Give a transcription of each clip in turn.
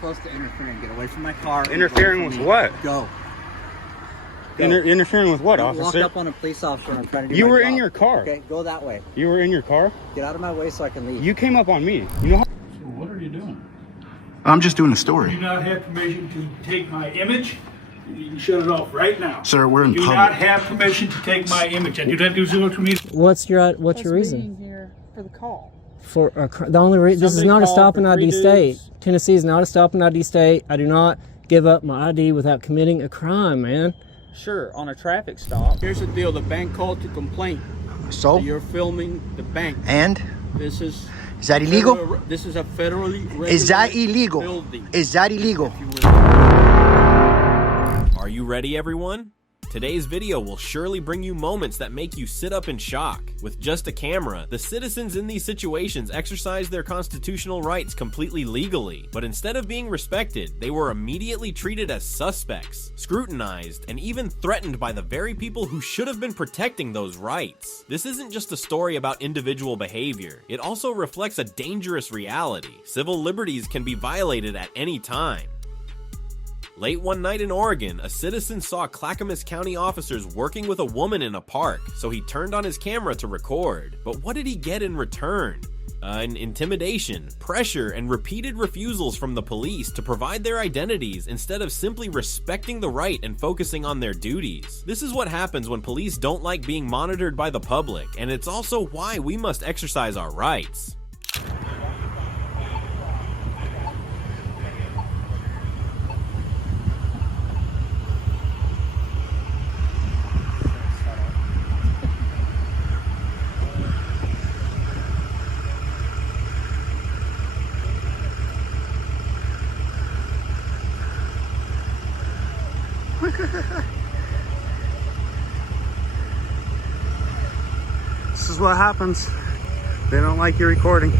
close to interfering. Get away from my car. Interfering with what? Go. Interfering with what, I officer? walked up on a police officer and I'm trying to do You my were job. in your car. Okay, go that way. You were in your car? Get out of my way so I can leave. You came up on me. You know how... So what are you doing? I'm just doing a You story. do not have permission to take my image. You can shut it off right now. Sir, we're in You do public. not have permission to take my image. I do not do zero to me. What's your I was reason? waiting here for the call. For the only reason, this is Somebody not a called stop and for ID 3 state. dudes. Tennessee is not a stop and ID state. I do not give up my ID without committing a crime, man. Sure, on a traffic stop. Here's the deal. The bank called to complain. So? You're filming the bank. And? This is Is that illegal? This is a federally regulated Is that illegal? building. Is that illegal? Are you ready, everyone? Today's video will surely bring you moments that make you sit up in shock. With just a camera, the citizens in these situations exercise their constitutional rights completely legally, but instead of being respected, they were immediately treated as suspects, scrutinized, and even threatened by the very people who should have been protecting those rights. This isn't just a story about individual behavior, it also reflects a dangerous reality. Civil liberties can be violated at any time. Late one night in Oregon, a citizen saw Clackamas County officers working with a woman in a park, so he turned on his camera to record. But what did he get in return? Intimidation, pressure, and repeated refusals from the police to provide their identities instead of simply respecting the right and focusing on their duties. This is what happens when police don't like being monitored by the public, and it's also why we must exercise our rights. This is what happens. They don't like you recording.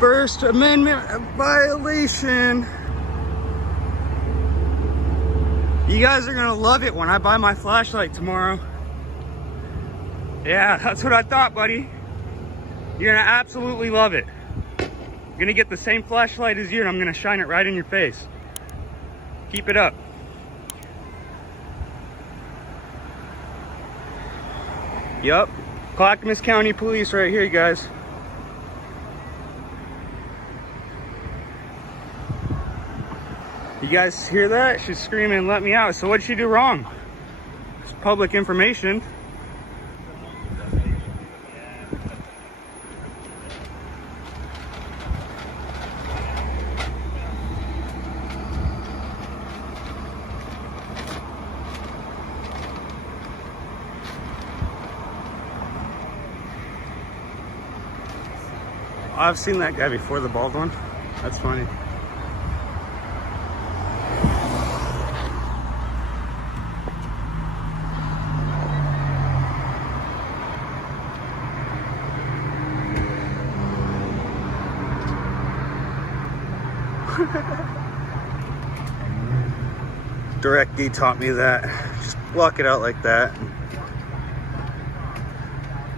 First Amendment violation. You guys are gonna love it when I buy my flashlight tomorrow. Yeah, that's what I thought, buddy. You're gonna absolutely love it. I'm gonna get the same flashlight as you and I'm gonna shine it right in your face. Keep it up. Yup, Clackamas County Police right here, guys. You guys hear that? She's screaming, let me out. So what'd she do wrong? It's public information. I've seen that guy before, the bald one. That's funny. Direct D taught me that. Just block it out like that.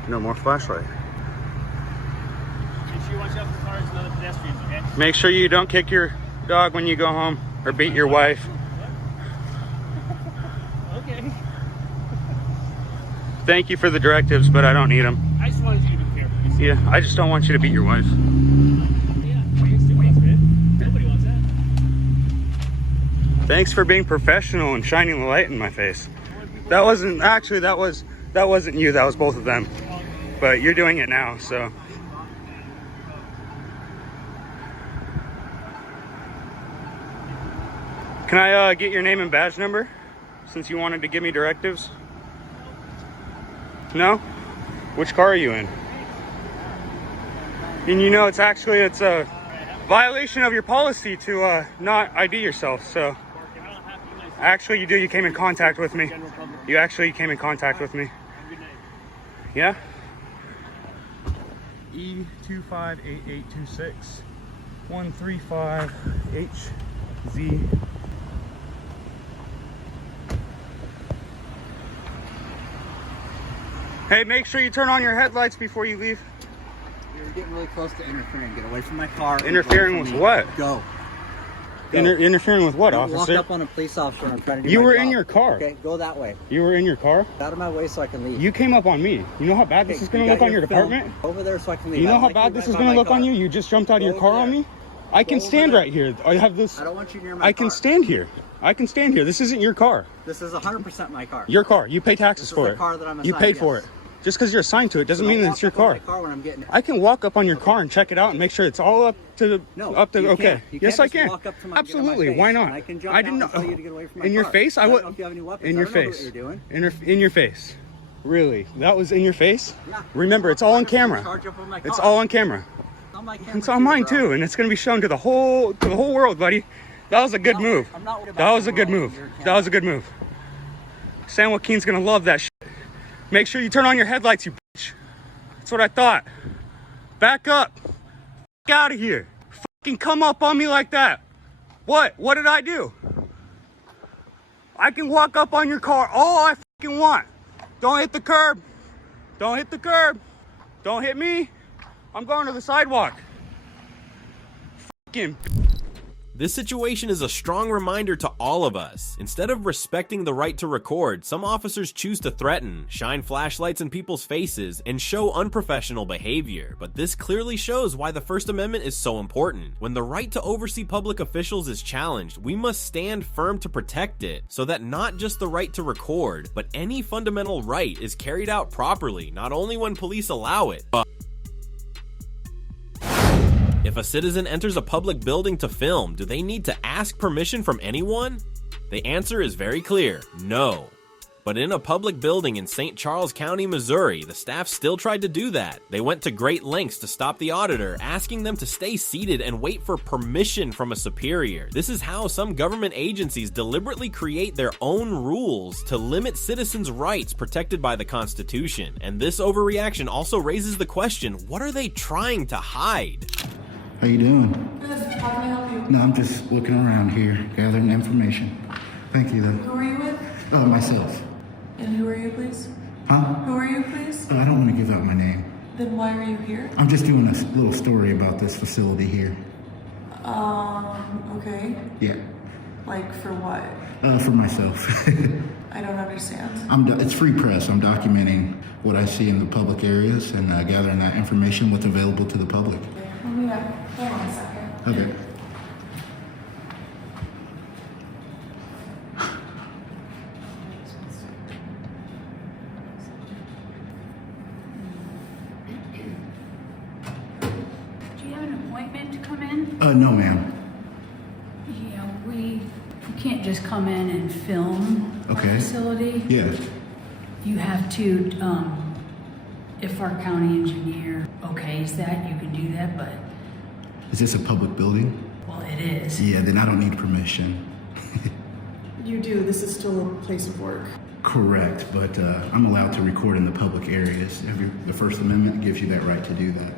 No more flashlight. Make sure you don't kick your dog when you go home or beat your wife. Okay. Thank you for the directives, but I don't need them. I just wanted you to be careful. Yeah, I just don't want you to beat your wife. Yeah, thanks, man. Nobody wants that. Thanks for being professional and shining the light in my face. That wasn't actually, that wasn't you, that was both of them. But you're doing it now, so. Can I get your name and badge number since you wanted to give me directives? No? Which car are you in? And you know, it's a violation of your policy to not ID yourself, so. Actually, you do. You came in contact with me. You actually came in contact with me. Yeah? E258826 135HZ Hey, make sure you turn on your headlights before you leave. You're getting really close to interfering. Get away from my car. Interfering with what? Go. Interfering with what, Don't walk officer? up on a police officer and try to do You my were job. in your car. Okay, go that way. You were in your car? Out of my way so I can leave. You came up on me. You know how bad this Okay, is going you to look got on your film department? Over there so I can leave. You I know don't how like bad you this right is by going to my look on car. you? You just jumped out of your Go car over on there. me? I can over stand there. right here. I have this. I don't want you near my I car. can stand here. I can stand here. This isn't your car. This is 100% my car. Your car. You pay taxes This is for the it. car that I'm You assigned, paid for yes. it. Just because you're assigned to it doesn't Don't mean that walk it's your up on my car. car when I'm getting it. I can walk up on your car and check it out and make sure it's all up to No, up to you okay. can't. You Yes, can't I just can. walk up to my- get in my Absolutely. face. Why not? I can jump I out didn't and tell you to get away from my in your car. face. I I don't would. know if you have any weapons. In I your don't know face. what you're doing. In your face. Really? That was in your face? Yeah. Remember, it's all on camera. Charge up on my It's car. all on camera. It's on my camera It's on mine bro. too, and it's gonna be shown to the whole world, buddy. That was a good move. I'm not worried about That was the a good world. move. You're a That was a good move. San Joaquin's gonna love that shit. Make sure you turn on your headlights, you bitch. That's what I thought. Back up. F out of here. Fucking come up on me like that. What? What did I do? I can walk up on your car all I fucking want. Don't hit the curb. Don't hit the curb. Don't hit me. I'm going to the sidewalk. Fucking. This situation is a strong reminder to all of us. Instead of respecting the right to record, some officers choose to threaten, shine flashlights in people's faces, and show unprofessional behavior. But this clearly shows why the First Amendment is so important. When the right to oversee public officials is challenged, we must stand firm to protect it, so that not just the right to record, but any fundamental right is carried out properly, not only when police allow it, but if a citizen enters a public building to film, do they need to ask permission from anyone? The answer is very clear, no. But in a public building in St. Charles County, Missouri, the staff still tried to do that. They went to great lengths to stop the auditor, asking them to stay seated and wait for permission from a superior. This is how some government agencies deliberately create their own rules to limit citizens' rights protected by the Constitution. And this overreaction also raises the question, what are they trying to hide? How you doing? Good. How can I help you? No, I'm just looking around here, gathering information. Thank you, though. Who are you with? Myself. And who are you, please? Huh? Who are you, please? I don't want to give out my name. Then why are you here? I'm just doing a little story about this facility here. Okay. Yeah. Like for what? For myself. I don't understand. It's free press. I'm documenting what I see in the public areas and gathering that information, what's available to the public. Let me hold on a second. Okay. Do you have an appointment to come in? No, ma'am. Yeah, we can't just come in and film Okay. our facility. Yeah. You have to, if our county engineer okays that, you can do that, but, Is this a public building? well, it is. Yeah, then I don't need permission. You do. This is still a place of work. Correct, but I'm allowed to record in the public areas. The First Amendment gives you that right to do that.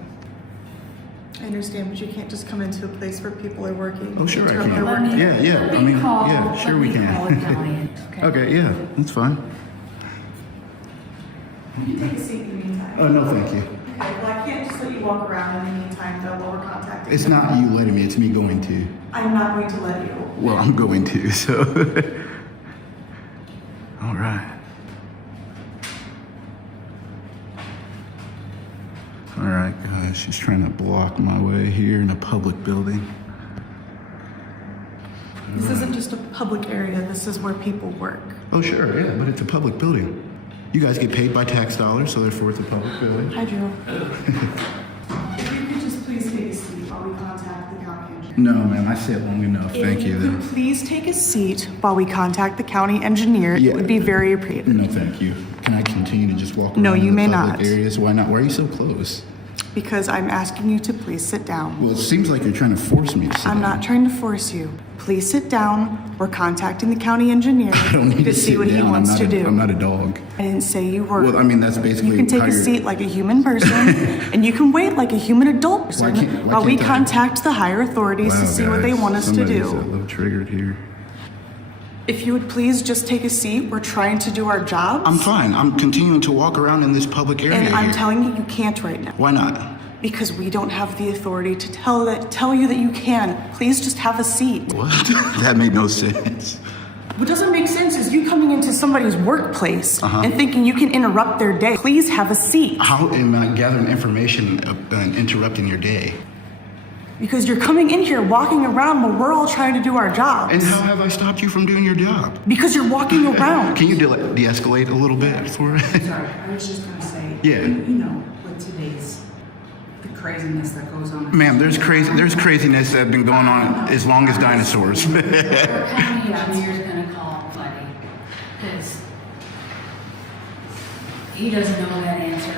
I understand, but you can't just come into a place where people are working. Oh, sure I interrupt can. their work. Let me- Yeah, yeah, let I me mean, call- yeah, sure let we me can. call the county, Okay, yeah, that's fine. You can take a seat in the meantime. Oh, no, thank you. Okay, well, I can't just let you walk around in the meantime, though, while we're contacting. It's not you letting me, it's me going to. I'm not going to let you. Well, I'm going to, so. All right. All right, guys, she's trying to block my way here in a public building. This isn't just a public area. This is where people work. Oh, sure, yeah, but it's a public building. You guys get paid by tax dollars, so therefore it's a public building. Hi, Drew. If you could just please take a seat while we contact the county engineer. No, ma'am, I said long enough. Thank you, If though. you could please take a seat while we contact the county engineer, Yeah. it would be very appreciated. No, thank you. Can I continue to just walk around No, you in may the public not. areas? Why not? Why are you so close? Because I'm asking you to please sit down. Well, it seems like you're trying to force me to sit I'm down. not trying to force you. Please sit down. We're contacting the county engineer I don't need to to see sit what he down. wants I'm to not do. I'm not a dog. I didn't say you were. Well, I mean, that's basically You can take how a you're- seat like a human person, and you can wait like a human adult person while we can't I- contact the higher authorities to Wow, see what they guys, want us to somebody's do. a little triggered here. If you would please just take a seat, we're trying to do our jobs. I'm fine. I'm continuing to walk around in this public area And I'm here. telling you, you can't right now. Why not? Because we don't have the authority to tell you that you can. Please just have a seat. What? That made no sense. What doesn't make sense is you coming into somebody's workplace and thinking you can interrupt their day. Please have a seat. How am I gathering information and interrupting your day? Because you're coming in here walking around while we're all trying to do our jobs. And how have I stopped you from doing your job? Because you're walking around. Can you de-escalate a little bit for me? Sorry, I was just gonna say, Yeah. you know, with today's, the craziness that goes on. Ma'am, there's craziness that has been going on as long as dinosaurs. Our county engineer's gonna call Buddy, because he doesn't know that answer.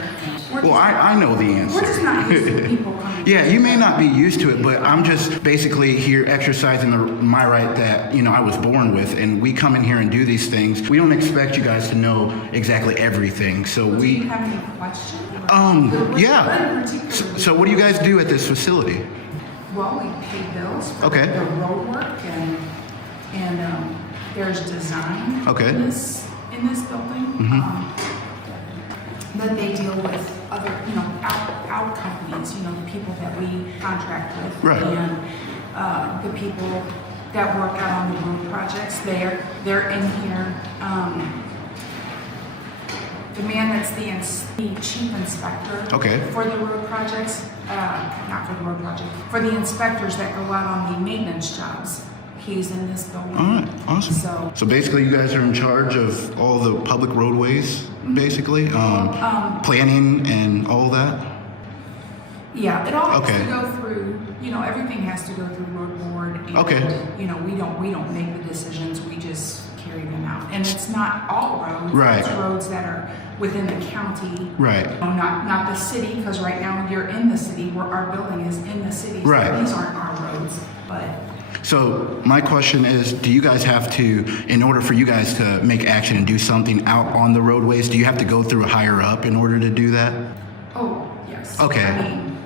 Well, I know the answer. We're just not used to people coming. Yeah, you may not be used to it, but I'm just basically here exercising my right that, you know, I was born with, and we come in here and do these things. We don't expect you guys to know exactly everything, so Do we... you have any questions? Yeah. So what do you guys do at this facility? Well, we pay bills for Okay. the road work and there's design Okay. in this building. That they deal with other, you know, out companies, you know, the people that we contract with. Right. And the people that work out on the road projects, they're in here. The man that's the chief inspector Okay. for the road projects, not for the road project, for the inspectors that go out on the maintenance jobs. He's in this building. All right, awesome. So basically you guys are in charge of all the public roadways, basically? Planning and all that? Yeah, it all has Okay. to go through, you know, everything has to go through road board. And, Okay. you know, we don't make the decisions, we just carry them out. And it's not all roads. Right. It's roads that are within the county. Right. You know, not the city, because right now you're in the city, where our building is in the city. So Right. these aren't our roads, but. So my question is, do you guys have to, in order for you guys to make action and do something out on the roadways, do you have to go through a higher up in order to do that? Oh, yes. Okay. I mean,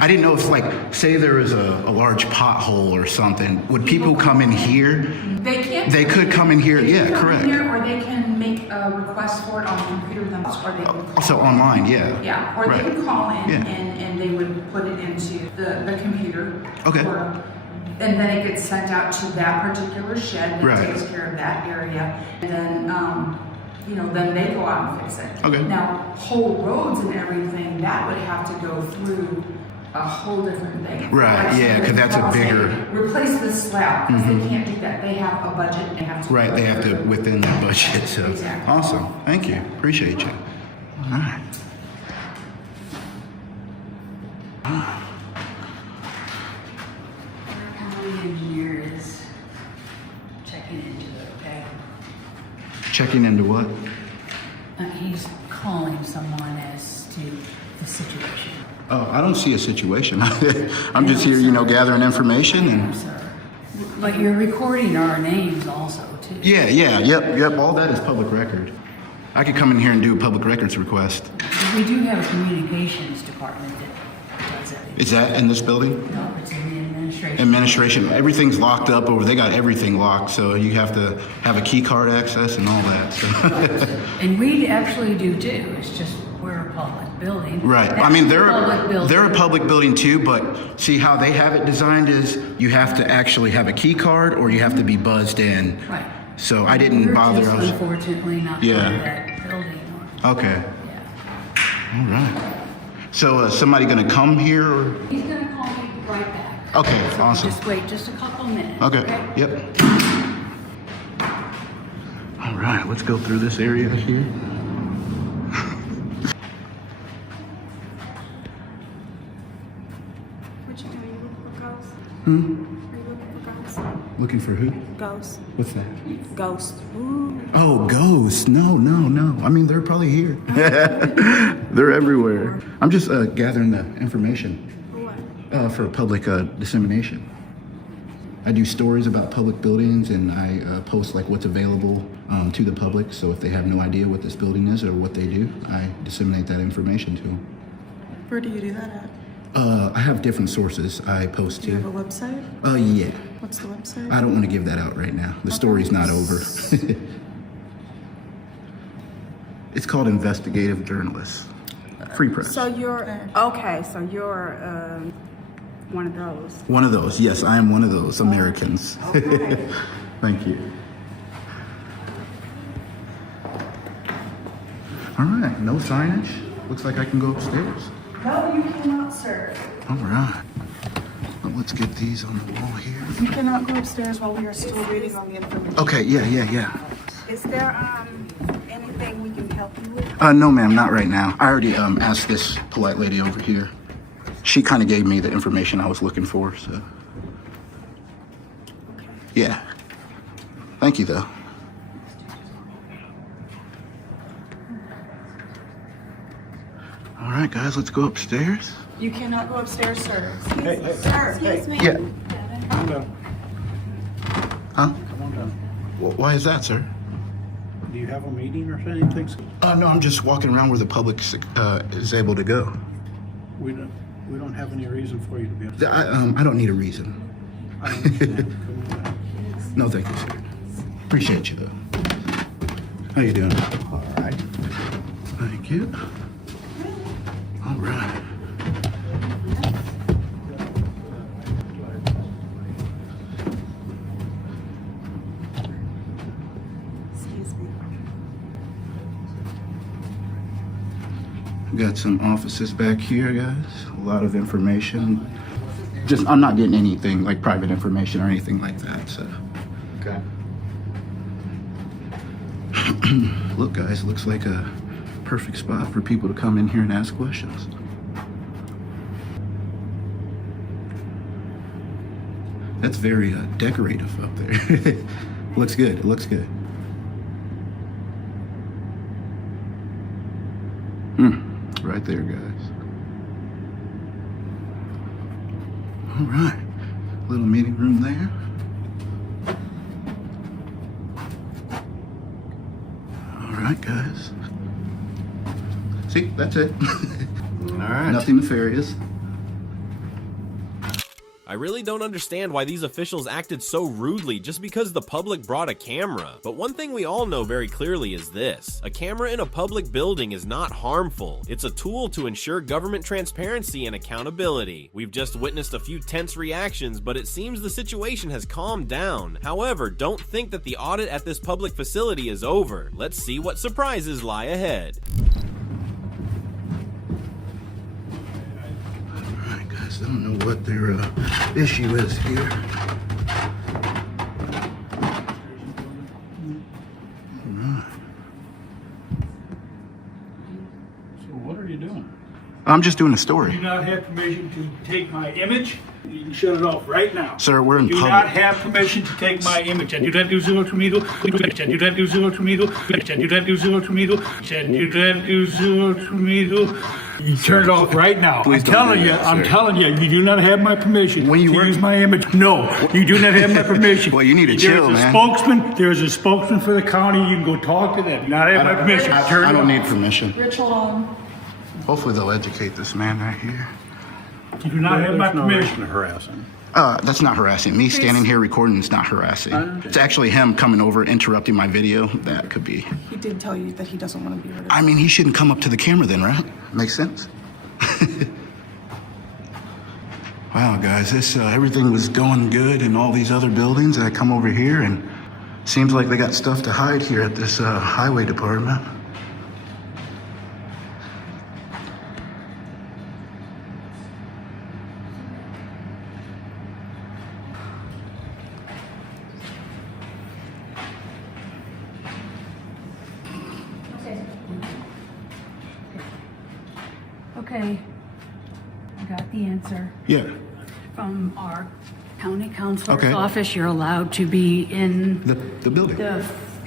I didn't know if, like, say there was a large pothole or something, would people come in here? they can't. They could come in here, They yeah, can come correct. in here, or they can make a request for it on the computer themselves, or they can call. Also online, yeah. Yeah, or Right. they can call in Yeah. and they would put it into the computer. Okay. And then it gets sent out to that particular shed that Right. takes care of that area. And then, you know, then they go out and fix it. Okay. Now, whole roads and everything, that would have to go through a whole different thing. Right, Like, yeah, 'cause that's a they'll say, bigger- replace this slab, because they can't do that. They have a budget, they have to. Right, they have to, within their budget, so. Exactly. Awesome, thank you, appreciate you. All right. Our county engineer is checking into it, okay? Checking into what? He's calling someone as to the situation. Oh, I don't see a situation. I'm just here, you know, gathering information and. Sir. But you're recording our names also, too. Yeah, yep, all that is public record. I could come in here and do a public records request. We do have a communications department that does everything. Is that in this building? No, it's in the administration. Administration, everything's locked up over, they got everything locked, so you have to have a key card access and all that, so. And we actually do too, it's just we're a public building. Right, That's I mean, a public building. they're a public building too, but see how they have it designed is you have to actually have a key card or you have to be buzzed in. Right. So I didn't bother. We're I just was, unfortunately not part Yeah. of that building. okay, Yeah. all right. So somebody gonna come here or? He's gonna call you right back. Okay, So awesome. Just wait just a couple minutes. Okay, yep. All right, let's go through this area here. What you doing? You looking for ghosts? Hmm? Are you looking for ghosts? Looking for who? Ghosts. What's that? Ghosts. Ooh. Oh, ghosts. No. I mean, they're probably here. They're everywhere. I'm just gathering the information What? for public dissemination. I do stories about public buildings and I post like what's available to the public. So if they have no idea what this building is or what they do, I disseminate that information to them. Where do you do that at? I have different sources I post Do you to. have a website? Yeah. What's the website? I don't want to give that out right now. The story's not over. It's called Investigative Journalists. Free press. So you're okay. So you're one of those. One of those. Yes, I am one of those Americans. Okay. Thank you. All right, no signage. Looks like I can go upstairs. No, you cannot, sir. All right. Well, let's get these on the wall here. You cannot go upstairs while we are still waiting on the information. Okay, yeah. Is there anything we can help you with? No, ma'am, not right now. I already asked this polite lady over here. She kind of gave me the information I was looking for, so. Yeah. Thank you, though. All right, guys, let's go upstairs. You cannot go upstairs, sir. Sir, excuse me. Yeah. Come on down. Huh? Come on down. Why is that, sir? Do you have a meeting or anything? No, I'm just walking around where the public is able to go. We don't have any reason for you to be upset. I don't need a reason. I understand. Come on down. No, thank you, sir. Appreciate you, though. How you doing? All right. Thank you. All right. Excuse me. Got some offices back here, guys. A lot of information. I'm not getting anything like private information or anything like that, so. Okay. Look, guys, looks like a perfect spot for people to come in here and ask questions. That's very decorative up there. Looks good, it looks good. Right there, guys. All right, little meeting room there. All right, guys. See, that's it. All right. Nothing nefarious. I really don't understand why these officials acted so rudely just because the public brought a camera. But one thing we all know very clearly is this: a camera in a public building is not harmful. It's a tool to ensure government transparency and accountability. We've just witnessed a few tense reactions, but it seems the situation has calmed down. However, don't think that the audit at this public facility is over. Let's see what surprises lie ahead. I don't know what their issue is here. So what are you doing? I'm just doing a You do story. not have permission to take my image. You can shut it off right now. Sir, we're in You do public. not have permission to take my image. And you don't do zero to me. You don't do zero to me. You don't do zero to me. You don't do zero to me. You turn it off right now. Please don't do that, I'm sir. telling you, you do not have my permission When you to work- use my image. No, you do not have my permission. Well, you need to chill, man. There's a spokesman for the county. You can go talk to them. You not have my permission. Turn I it don't off. need permission. Rich alone. Hopefully they'll educate this man right here. You do not have my permission. harassing. That's not harassing. Me standing here recording is not harassing. It's actually him coming over, interrupting my video. That could be. He did tell you that he doesn't want to be ridiculed. I mean, he shouldn't come up to the camera then, right? Makes sense? Wow, guys, everything was going good in all these other buildings. And I come over here and seems like they got stuff to hide here at this highway department. Okay, I got the answer Yeah. from our county counselor's Okay. office. You're allowed to be in The building. the,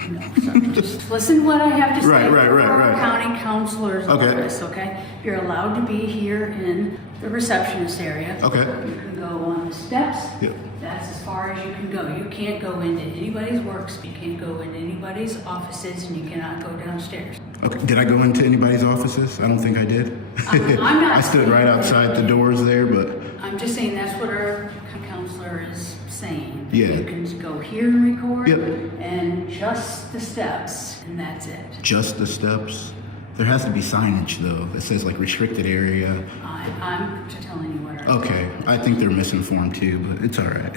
no, sorry, just listen what I have to say. Right. For our county counselor's Okay. office, okay? You're allowed to be here in the receptionist area. Okay. You can go on the steps. Yep. That's as far as you can go. You can't go into anybody's works, you can't go into anybody's offices, and you cannot go downstairs. Okay. Okay. Did I go into anybody's offices? I don't think I did. I'm not. I stood right outside the doors there, but I'm just saying that's what our counselor is saying. Yeah. You can go here and record, Yep. and just the steps, and that's it. just the steps. There has to be signage though that says like restricted area. I'm just telling you what. Okay, I think they're misinformed too, but it's all right.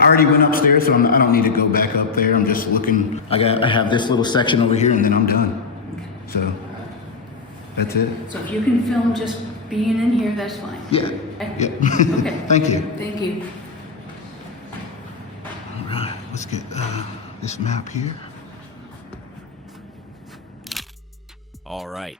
I already went upstairs, so I don't need to go back up there. I'm just looking. I have this little section over here, and then I'm done. So that's it. So if you can film just being in here, that's fine. Yeah. Okay. Yeah. Okay. Thank you. Thank you. All right, let's get this map here. All right.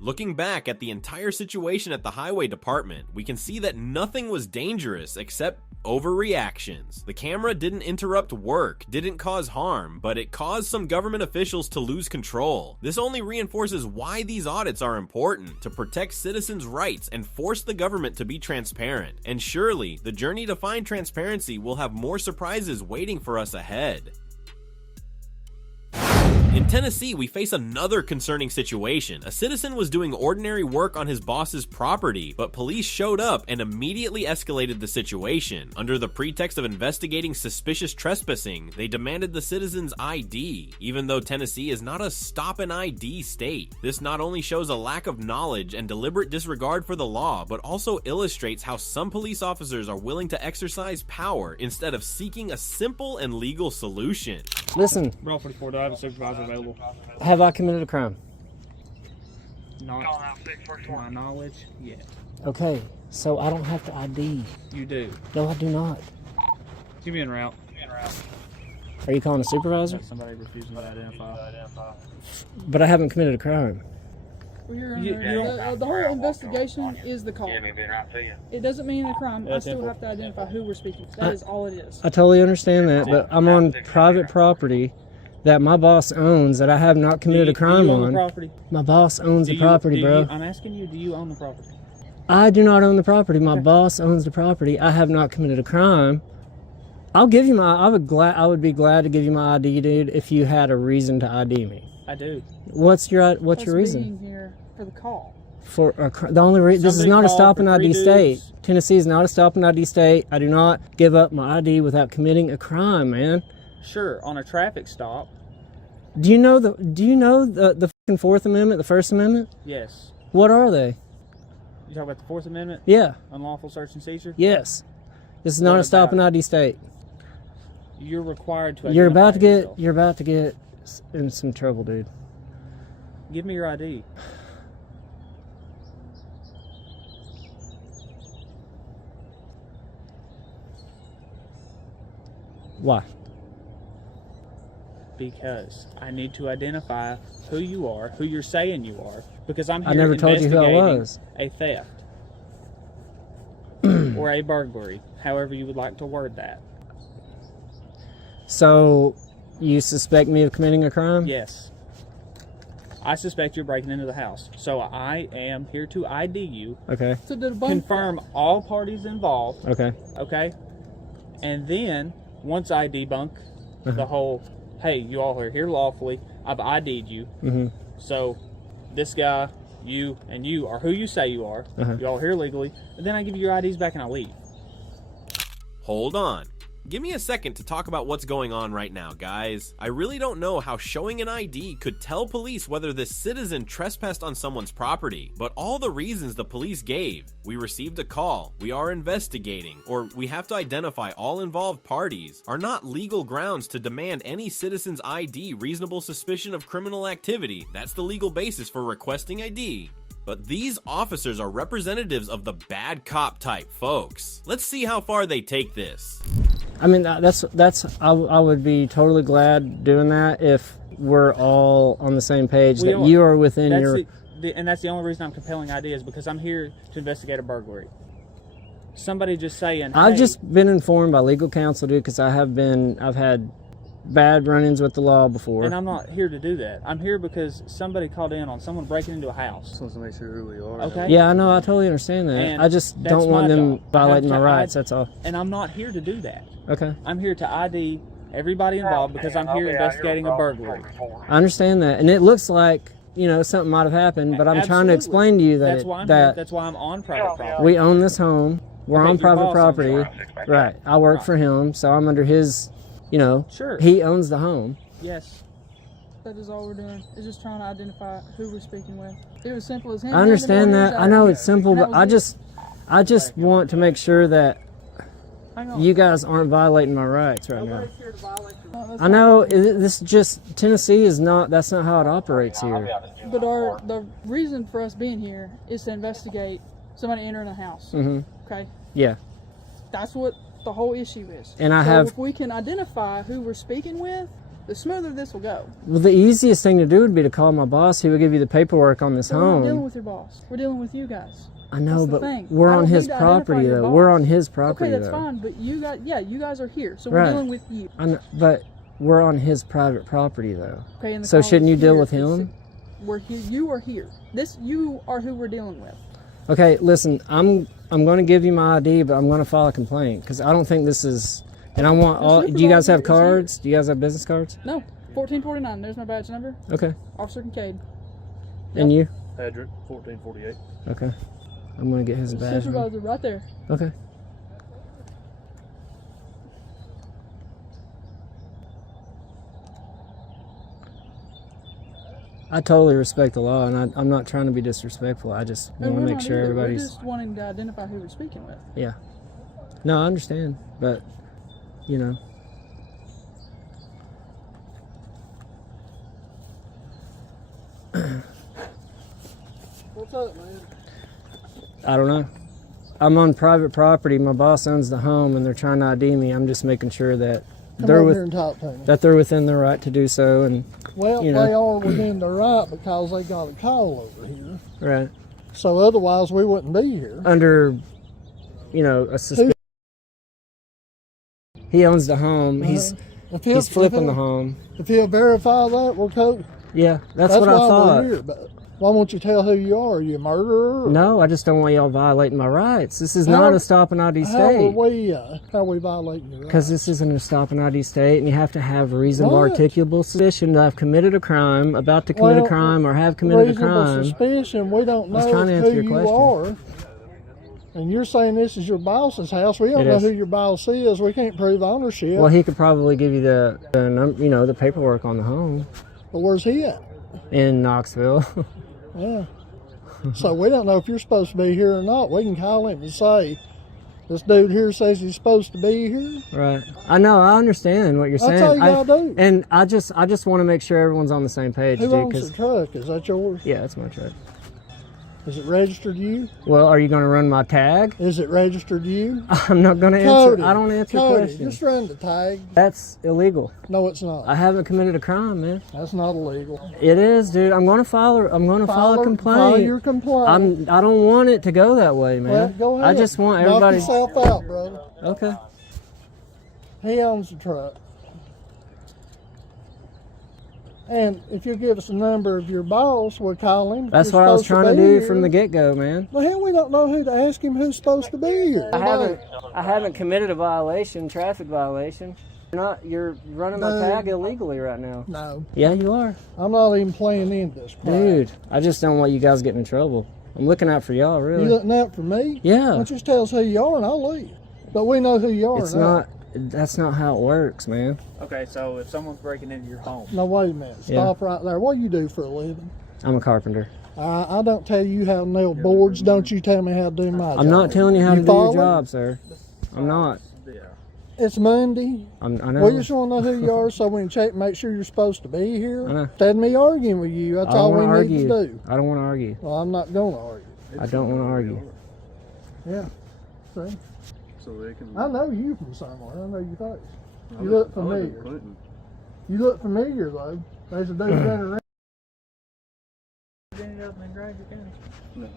Looking back at the entire situation at the highway department, we can see that nothing was dangerous except overreactions. The camera didn't interrupt work, didn't cause harm, but it caused some government officials to lose control. This only reinforces why these audits are important, to protect citizens' rights and force the government to be transparent. And surely, the journey to find transparency will have more surprises waiting for us ahead. In Tennessee, we face another concerning situation. A citizen was doing ordinary work on his boss's property, but police showed up and immediately escalated the situation. Under the pretext of investigating suspicious trespassing, they demanded the citizen's ID, even though Tennessee is not a stop and ID state. This not only shows a lack of knowledge and deliberate disregard for the law, but also illustrates how some police officers are willing to exercise power instead of seeking a simple and legal solution. Listen, Bro 44, do I have a supervisor available? have I committed a crime? Not to my knowledge yet. Okay, so I don't have to ID. You do. No, I do not. Give me en route. Are you calling a supervisor? Somebody refusing to identify. But I haven't committed a crime. The whole investigation is the call. It doesn't mean a crime. I still have to identify who we're speaking to. That is all it is. I totally understand that, but I'm on private property that my boss owns that I have not committed a crime do you own on. the property? My boss owns the property, bro. I'm asking you, do you own the property? I do not own the property. My boss owns the property. I have not committed a crime. I'll give you my. I would be glad to give you my ID, dude, if you had a reason to ID me. I do. What's your reason? Being here for the call. For the only reason, this is not a stop and ID state. Tennessee is not a stop and ID state. I do not give up my ID without committing a crime, man. Sure, on a traffic stop. Do you know the fucking Fourth Amendment, the First Amendment? Yes. What are they? You talk about the Fourth Amendment? Yeah. Unlawful search and seizure? Yes. This is not a stop and ID state. You're required to. You're about to get in some trouble, dude. Give me your ID. Why? Because I need to identify who you are, who you're saying you are, because I'm here I never told you who I was. A theft or a burglary, however you would like to word that. So, you suspect me of committing a crime? Yes. I suspect you're breaking into the house. So I am here to ID you. Okay. Confirm all parties involved. Okay. Okay. And then, once I debunk the whole, hey, you all are here lawfully, I've ID'd you. Mm-hmm. So, this guy, you, and you are who you say you are. You all are here legally. And then I give you your IDs back and I leave. Hold on. Give me a second to talk about what's going on right now, guys. I really don't know how showing an ID could tell police whether this citizen trespassed on someone's property, but all the reasons the police gave, we received a call, we are investigating, or we have to identify all involved parties, are not legal grounds to demand any citizen's ID reasonable suspicion of criminal activity. That's the legal basis for requesting ID. But these officers are representatives of the bad cop type, folks. Let's see how far they take this. I mean, I would be totally glad doing that if we're all on the same page, that you are within your... And that's the only reason I'm compelling ID is because I'm here to investigate a burglary. Somebody just saying, I've just been informed by legal counsel, dude, because I've had bad run-ins with the law before. And I'm not here to do that. I'm here because somebody called in on someone breaking into a house. Just wants to make sure who we are. Okay. Yeah, I know. I totally understand that. And I just don't want them violating my rights. That's all. And I'm not here to do that. Okay. I'm here to ID everybody involved because I'm here investigating a burglary. I understand that. And it looks like something might have happened, but I'm trying to Absolutely. explain to you that That's why I'm on private property. we own this home. We're Okay, on your private boss owns property. it. Right. I work for him, so I'm under his, Sure. he owns the home. Yes. That is all we're doing. Is just trying to identify who we're speaking with. It was simple as him. I understand handing that. me I know his it's simple, ID. but I just want to make sure that Hang on. you guys aren't violating my rights right now. Nobody's here to violate your rights. I know this just Tennessee is not. That's not how it operates here. But the reason for us being here is to investigate somebody entering a house. Mm-hmm. Okay. Yeah. That's what the whole issue is. And if we can identify who we're speaking with, the smoother this will go. Well, the easiest thing to do would be to call my boss. He would give you the paperwork on this But we're not dealing home. with your boss. We're dealing with you guys. I know, That's the but thing. we're I on don't his need to identify property your though. boss. We're on his property Okay, that's though. fine. But you guys are here, so Right. we're dealing with you. I know, but we're on his private property though. Okay, and the So call shouldn't is you deal here. with him? We're here. You are here. You are who we're dealing with. Okay, listen. I'm going to give you my ID, but I'm going to file a complaint because I don't think this is. And I want all. Do you guys have cards? Do you guys have business cards? No, 1449. There's my badge number. Okay. Officer Kincaid. And you? Patrick, 1448. Okay. I'm going to get his badge. Supervisor, right there. Okay. I totally respect the law, and I'm not trying to be disrespectful. I just want to make sure everybody's. We're just wanting to identify who we're speaking with. Yeah. No, I understand, but What's up, man? I don't know. I'm on private property. My boss owns the home, and they're trying to ID me. I'm just making sure that they're they're within their right to do so, and well, they are within their right because they got a call over here. Right. So otherwise, we wouldn't be here. Under, a suspicion. He owns the home. He's flipping the home. If he'll verify that, we're cool. Yeah, that's what I why thought. we're here. But why won't you tell who you are? Are you a murderer? Or? No, I just don't want y'all violating my rights. This is not a stop and ID state. How are we violating your rights? Because this isn't a stop and ID state, and you have to have reasonable, articulable suspicion that I've committed a crime, about to commit a crime, or have committed a crime. Suspicion. We don't know who you are. And you're saying this is your boss's house. We don't know who your boss is. We can't prove ownership. Well, he could probably give you the paperwork on the home. But where's he at? In Knoxville. Yeah. So we don't know if you're supposed to be here or not. We can call him and say, this dude here says he's supposed to be here. Right. I know. I understand what you're saying. That's all you gotta do. And I just want to make sure everyone's on the same page. Who owns the truck? Is that yours? Yeah, it's my truck. Is it registered to you? Well, are you going to run my tag? Is it registered to you? I'm not going to answer. I don't answer questions. Just run the tag. That's illegal. No, it's not. I haven't committed a crime, man. That's not illegal. It is, dude. I'm going to file a complaint. File your complaint. I don't want it to go that way, man. Well, go ahead. I just want everybody. Knock yourself out, brother. Okay. He owns the truck. And if you give us a number of your boss, we'll call him. That's what I was trying to do from the get-go, man. Well, hell, we don't know who to ask him who's supposed to be here. I haven't committed a traffic violation. You're running my tag illegally right now. No. Yeah, you are. I'm not even playing into this. Dude, I just don't want you guys getting in trouble. I'm looking out for y'all, really. You looking out for me? Yeah. Why don't you just tell us who you are and I'll leave. But we know who you are. That's not how it works, man. Okay, so if someone's breaking into your home. No, wait a minute. Stop right there. What do you do for a living? I'm a carpenter. I don't tell you how to nail boards. Don't you tell me how to do my job. I'm not telling you how to do your job, sir. I'm not. It's Monday. I know. We just want to know who you are so we can check, make sure you're supposed to be here. I know. Instead of me arguing with you, that's all we need to do. I don't want to argue. Well, I'm not going to argue. I don't want to argue. Yeah. See? So they can. I know you from somewhere. I know your face. You look familiar. You look familiar, though. There's a dude running around. No.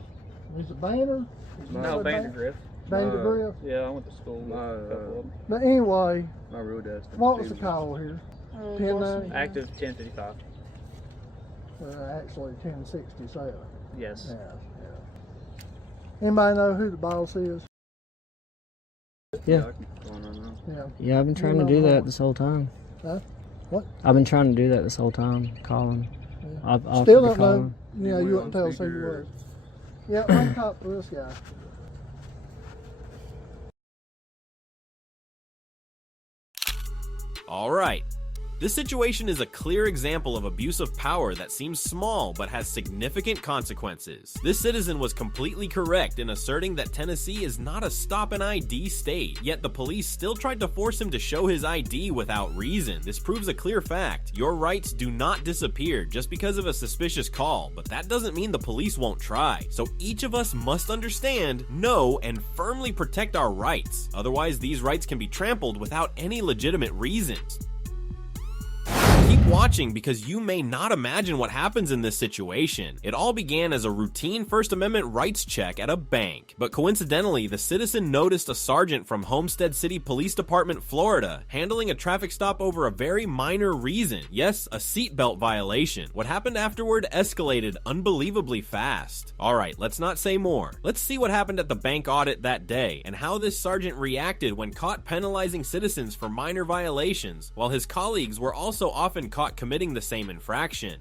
Is it Banner? No, Vandergrift. Vandergrift? Yeah, I went to school with a couple of them. But anyway, My real dad's from what was the Stevens. call here? 10-9? Active 1055. Actually, 1067. Yes. Yeah. Anybody know who the boss is? Yeah. Yeah. Yeah, I've been trying to do that this whole time. Huh? What? I've been trying to do that this whole time, calling. I'll Still have to don't call know. him. Yeah, you wouldn't tell us who you was. Yeah, I'm talk to this guy. All right. This situation is a clear example of abuse of power that seems small but has significant consequences. This citizen was completely correct in asserting that Tennessee is not a stop and ID state, yet the police still tried to force him to show his ID without reason. This proves a clear fact. Your rights do not disappear just because of a suspicious call, but that doesn't mean the police won't try. So each of us must understand, know, and firmly protect our rights. Otherwise, these rights can be trampled without any legitimate reasons. Keep watching because you may not imagine what happens in this situation. It all began as a routine First Amendment rights check at a bank, but coincidentally, the citizen noticed a sergeant from Homestead City Police Department, Florida, handling a traffic stop over a very minor reason. Yes, a seatbelt violation. What happened afterward escalated unbelievably fast. Alright, let's not say more. Let's see what happened at the bank audit that day, and how this sergeant reacted when caught penalizing citizens for minor violations, while his colleagues were also often caught committing the same infraction.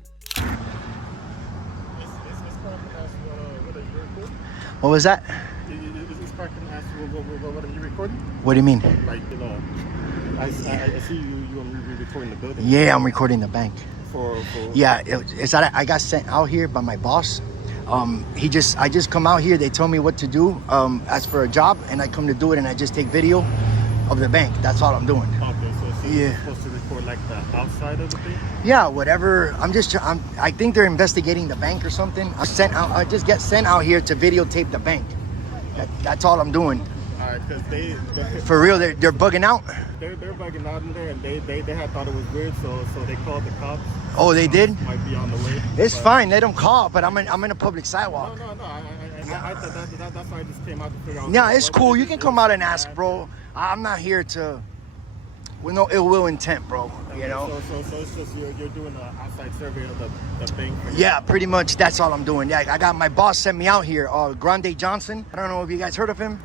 What was that? Is this car can ask what are you recording? What do you mean? Like, you know, I see you recording the building. Yeah, I'm recording the bank. For Yeah, it's that I got sent out here by my boss. I just come out here. They told me what to do as for a job, and I come to do it, and I just take video of the bank. That's all I'm doing. Okay, so Yeah. you're supposed to record like the outside of the thing? Yeah, whatever. I think they're investigating the bank or something. I just get sent out here to videotape the bank. That's all I'm doing. Alright, because For real, they're bugging out. They're bugging out in there, and they had thought it was weird, so they called the cops. Oh, they did? Might be on the way. It's fine. Let them call, but I'm in a public sidewalk. No. I thought that's why I just came out to figure out. Yeah, it's cool. You can come out and ask, bro. I'm not here to with no ill will intent, bro. You know. So it's just you're doing an outside survey of the bank. Yeah, pretty much. That's all I'm doing. Yeah, I got my boss sent me out here. Grande Johnson. I don't know if you guys heard of him.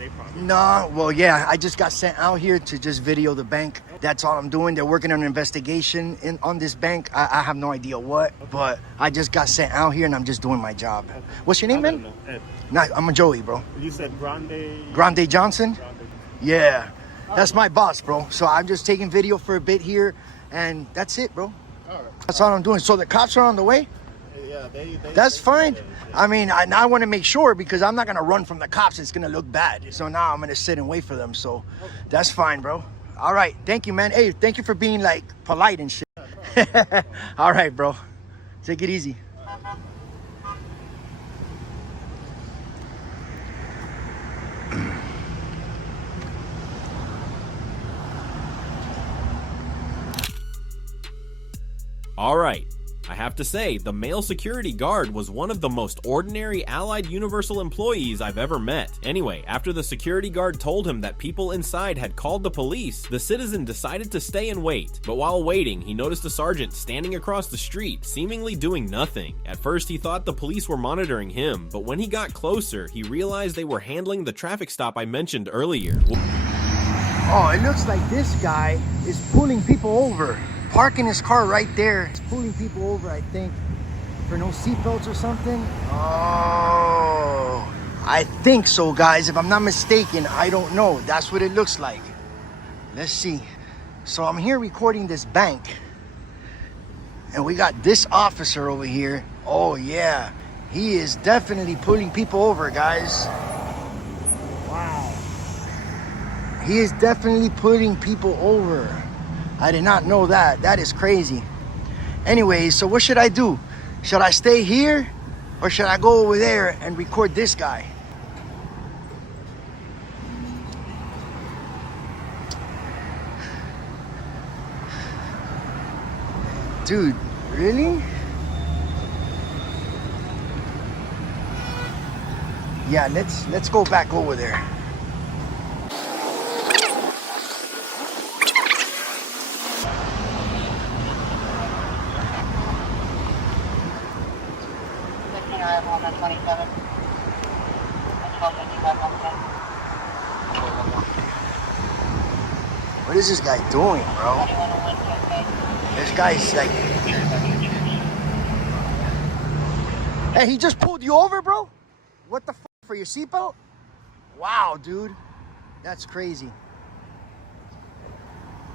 They probably. No, well, yeah, I just got sent out here to just video the bank. That's all I'm doing. They're working on an investigation on this bank. I have no idea what, but I just got sent out here and I'm just doing my job. What's your name, man? Ed. No, I'm a Joey, bro. You said Grande. Grande Johnson? Yeah, that's my boss, bro. So I'm just taking video for a bit here, and that's it, bro. All right. That's all I'm doing. So the cops are on the way? Yeah, That's fine. I mean, I want to make sure because I'm not going to run from the cops. It's going to look bad. So now I'm going to sit and wait for them. So that's fine, bro. All right. Thank you, man. Hey, thank you for being, like, polite and shit. All right, bro. Take it easy. Alright, I have to say, the male security guard was one of the most ordinary Allied Universal employees I've ever met. Anyway, after the security guard told him that people inside had called the police, the citizen decided to stay and wait. But while waiting, he noticed a sergeant standing across the street, seemingly doing nothing. At first, he thought the police were monitoring him, but when he got closer, he realized they were handling the traffic stop I mentioned earlier. Oh, it looks like this guy is pulling people over. Parking his car right there. He's pulling people over, I think, for no seatbelts or something. Oh, I think so, guys. If I'm not mistaken, I don't know. That's what it looks like. Let's see. So I'm here recording this bank. And we got this officer over here. Oh, yeah. He is definitely pulling people over, guys. Wow. He is definitely pulling people over. I did not know that. That is crazy. Anyways, so what should I do? Should I stay here or should I go over there and record this guy? Dude, really? Yeah, let's go back over there. What is this guy doing, bro? This guy's like, Hey, he just pulled you over, bro? What the fuck, for your seatbelt? Wow, dude. That's crazy.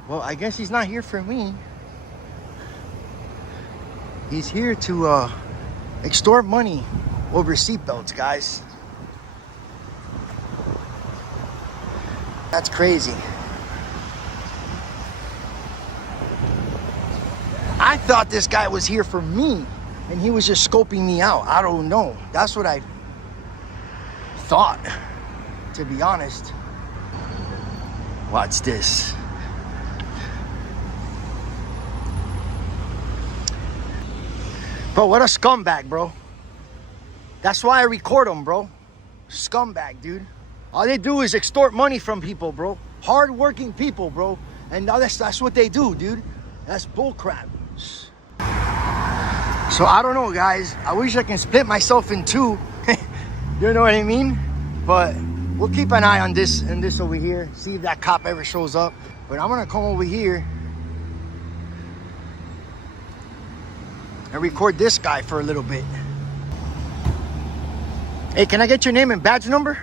Well, I guess he's not here for me. He's here to extort money over seatbelts, guys. That's crazy. I thought this guy was here for me and he was just scoping me out. I don't know. That's what I thought, to be honest. Watch this. Bro, what a scumbag, bro. That's why I record them, bro. Scumbag, dude. All they do is extort money from people, bro. Hard-working people, bro. And that's what they do, dude. That's bullcrap. So I don't know, guys. I wish I can split myself in two. You know what I mean? But we'll keep an eye on this and this over here. See if that cop ever shows up. But I'm gonna come over here and record this guy for a little bit. Hey, can I get your name and badge number?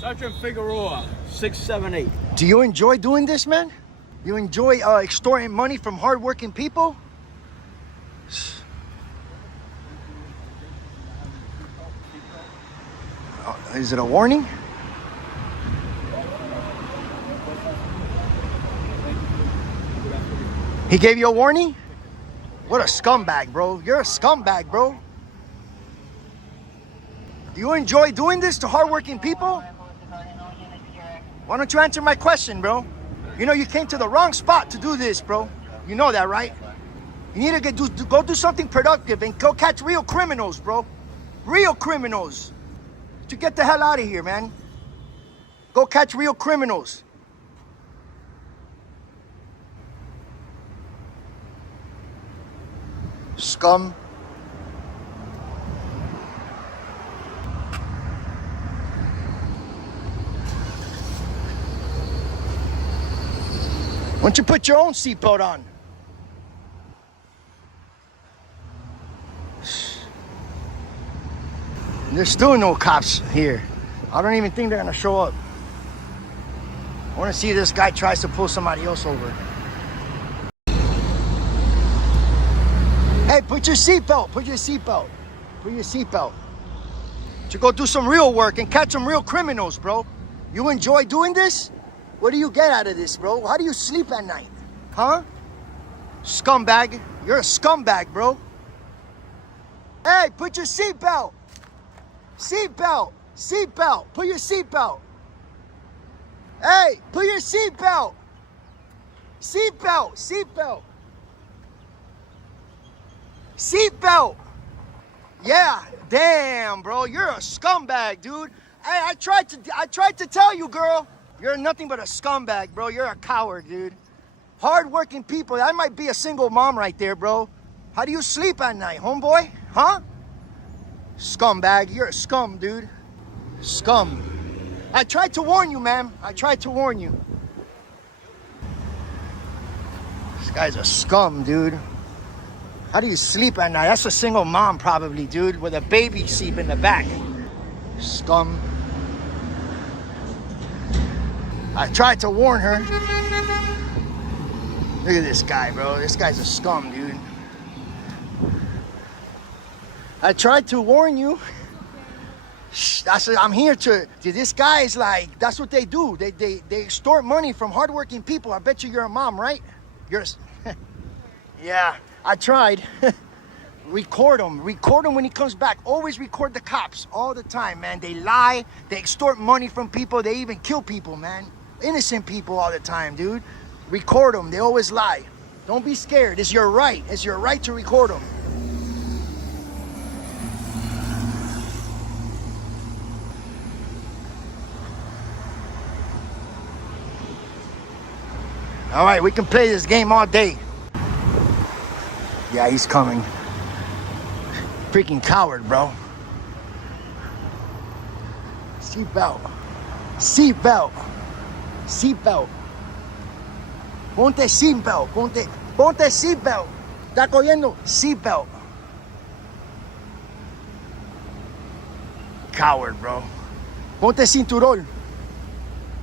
Sergeant Figueroa, 678. Do you enjoy doing this, man? You enjoy extorting money from hardworking people? Is it a warning? He gave you a warning? What a scumbag, bro. You're a scumbag, bro. Do you enjoy doing this to hardworking people? Why don't you answer my question, bro? You know you came to the wrong spot to do this, bro. You know that, right? You need to go do something productive and go catch real criminals, bro. Real criminals. To get the hell out of here, man. Go catch real criminals. Scum. Why don't you put your own seatbelt on? There's still no cops here. I don't even think they're gonna show up. I wanna see if this guy tries to pull somebody else over. Hey, put your seatbelt, put your seatbelt. Put your seatbelt. To go do some real work and catch some real criminals, bro. You enjoy doing this? What do you get out of this, bro? How do you sleep at night? Huh? Scumbag. You're a scumbag, bro. Hey, put your seatbelt. Seatbelt. Seatbelt. Put your seatbelt. Hey, put your seatbelt. Seatbelt. Seatbelt. Seatbelt. Yeah. Damn, bro. You're a scumbag, dude. Hey, I tried to tell you, girl. You're nothing but a scumbag, bro. You're a coward, dude. Hard-working people. That might be a single mom right there, bro. How do you sleep at night, homeboy? Huh? Scumbag. You're a scum, dude. Scum. I tried to warn you, man. I tried to warn you. This guy's a scum, dude. How do you sleep at night? That's a single mom probably, dude, with a baby seat in the back. Scum. I tried to warn her. Look at this guy, bro. This guy's a scum, dude. I tried to warn you. I'm here to. This guy is like, that's what they do. They extort money from hardworking people. I bet you're a mom, right? Yeah, I tried. Record him when he comes back. Always record the cops all the time, man. They lie, they extort money from people, they even kill people, man. Innocent people all the time, dude. Record them, they always lie. Don't be scared, it's your right. It's your right to record them. All right, we can play this game all day. Yeah, he's coming. Freaking coward, bro. Seatbelt. Seatbelt. Seatbelt. Ponte seatbelt. Ponte seatbelt. Está cogiendo seatbelt. coward, bro. Ponte cinturón.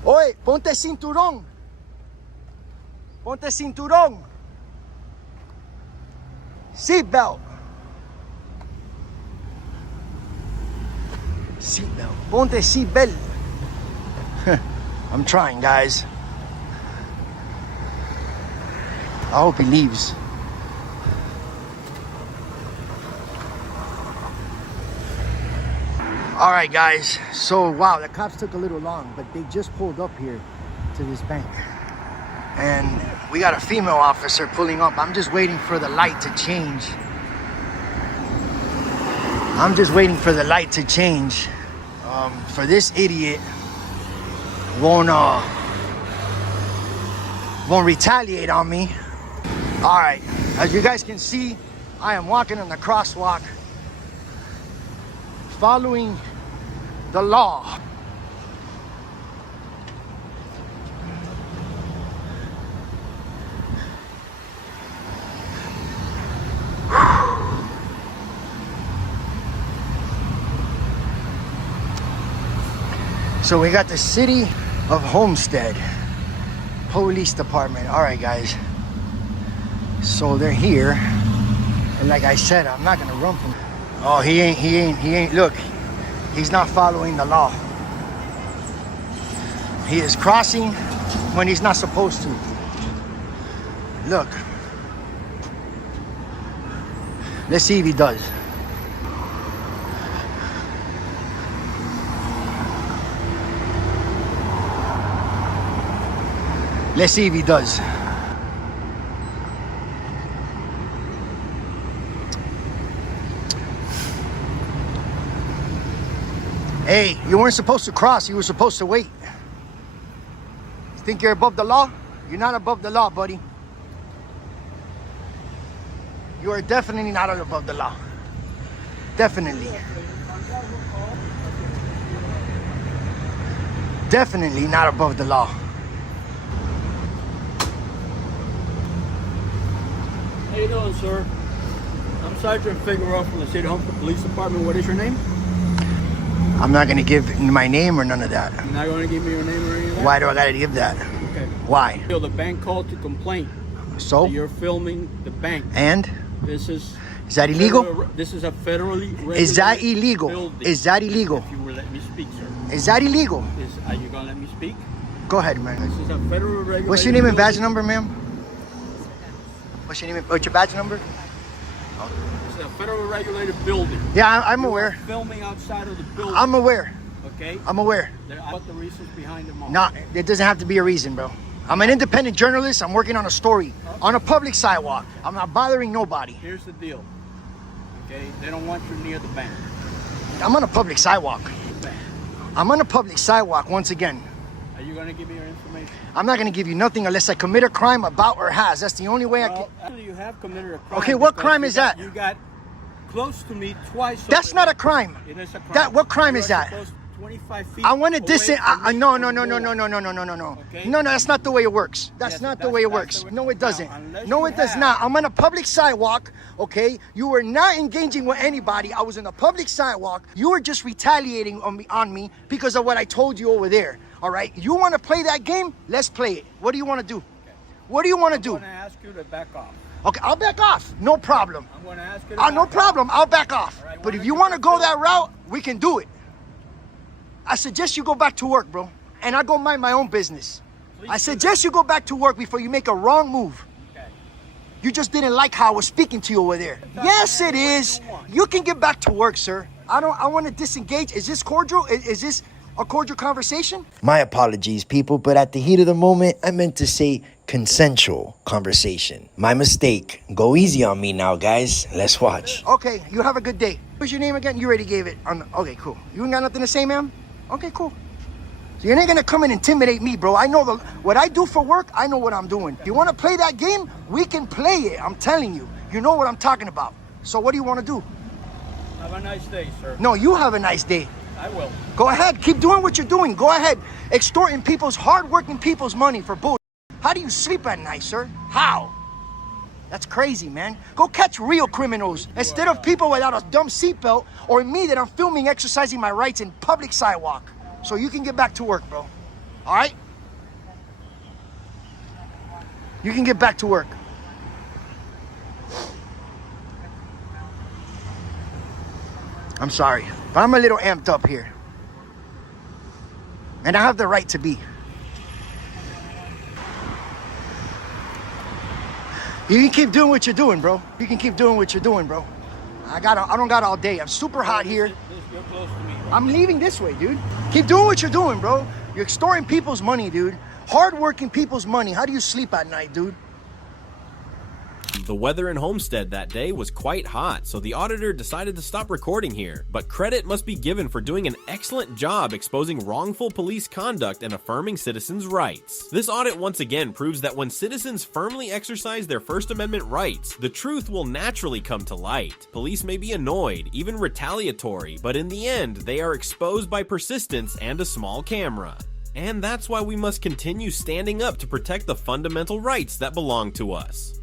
Oye, ponte cinturón. Ponte cinturón. Seatbelt. Seatbelt. Ponte seatbelt. I'm trying, guys. I hope he leaves. All right, guys. So, wow, the cops took a little long, but they just pulled up here to this bank. And we got a female officer pulling up. I'm just waiting for the light to change. I'm just waiting for the light to change. For this idiot won't retaliate on me. All right, as you guys can see, I am walking on the crosswalk, following the law. So we got the City of Homestead Police Department. All right, guys. So they're here, and like I said, I'm not gonna run from. Oh, he ain't. Look, he's not following the law. He is crossing when he's not supposed to. Look. Let's see if he does. Let's see if he does. Hey, you weren't supposed to cross. You were supposed to wait. You think you're above the law? You're not above the law, buddy. You are definitely not above the law. Definitely. Definitely not above the law. How you doing, sir? I'm Sergeant Figueroa from the City Homestead Police Department. What is your name? I'm not gonna give my name or none of that. You're not gonna give me your name or any of that? Why do I gotta give that? Okay. Why? The bank called to complain. So? You're filming the bank. And? This is that illegal? This is a federally regulated Is that illegal? building. Is that illegal? If you will let me speak, sir. Is that illegal? Are you gonna let me speak? Go ahead, man. This is a federal regulated. What's your name and badge building. number, ma'am? What's your name? What's your badge number? It's a federal regulated building. Yeah, I'm aware. You are filming outside of the building. I'm aware. Okay. I'm aware. What the reasons behind them are? No, there doesn't have to be a reason, bro. I'm an independent journalist. I'm working on a story on a public sidewalk. I'm not bothering nobody. Here's the deal. Okay, they don't want you near the bank. I'm on a public sidewalk. I'm on a public sidewalk once again. Are you gonna give me your information? I'm not gonna give you nothing unless I commit a crime about or has. That's the only way I can. Actually, you have committed a crime. Okay, what crime is that? You got close to me twice. That's not a crime. It is a crime. What crime is that? 25 feet I want to away distance. from me No. or more. Okay? No, that's not the way it works. That's not the way it works. No, it doesn't. No, it does not. I'm on a public sidewalk, okay? You were not engaging with anybody. I was in a public sidewalk. You were just retaliating on me because of what I told you over there, all right? You want to play that game? Let's play it. What do you want to do? Okay. What do you want to do? I'm going to ask you to back off. Okay, I'll back off. No problem. I'm going to ask you to No problem. I'll back off. Right, but if you want to go that route, we can do it. I suggest you go back to work, bro. And I go mind my own business. I suggest you go back to work before you make a wrong move. Okay. You just didn't like how I was speaking to you over there. Yes, it is. You can get back to work, sir. I want to disengage. Is this cordial? Is this a cordial conversation? My apologies, people, but at the heat of the moment, I meant to say consensual conversation. My mistake. Go easy on me now, guys. Let's watch. Okay, you have a good day. What's your name again? You already gave it. Okay, cool. You ain't got nothing to say, ma'am? Okay, cool. So you ain't gonna come and intimidate me, bro. I know what I do for work. I know what I'm doing. If you want to play that game, we can play it. I'm telling you. You know what I'm talking about. So what do you want to do? Have a nice day, sir. No, you have a nice day. I will. Go ahead. Keep doing what you're doing. Go ahead. Extorting people's, hard-working people's money for bull. How do you sleep at night, sir? How? That's crazy, man. Go catch real criminals instead of people without a dumb seatbelt or me that I'm filming exercising my rights in public sidewalk. So you can get back to work, bro. All right? You can get back to work. I'm sorry, but I'm a little amped up here. And I have the right to be. You can keep doing what you're doing, bro. You can keep doing what you're doing, bro. I don't got all day. I'm super hot here. You're close to me, bro. I'm leaving this way, dude. Keep doing what you're doing, bro. You're extorting people's money, dude. Hardworking people's money. How do you sleep at night, dude? The weather in Homestead that day was quite hot, so the auditor decided to stop recording here, but credit must be given for doing an excellent job exposing wrongful police conduct and affirming citizens' rights. This audit once again proves that when citizens firmly exercise their First Amendment rights, the truth will naturally come to light. Police may be annoyed, even retaliatory, but in the end, they are exposed by persistence and a small camera. And that's why we must continue standing up to protect the fundamental rights that belong to us.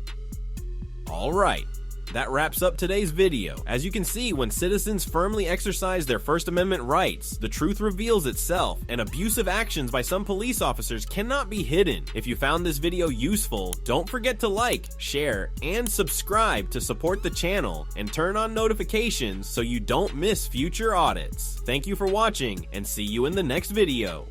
Alright, that wraps up today's video. As you can see, when citizens firmly exercise their First Amendment rights, the truth reveals itself, and abusive actions by some police officers cannot be hidden. If you found this video useful, don't forget to like, share, and subscribe to support the channel, and turn on notifications so you don't miss future audits. Thank you for watching, and see you in the next video.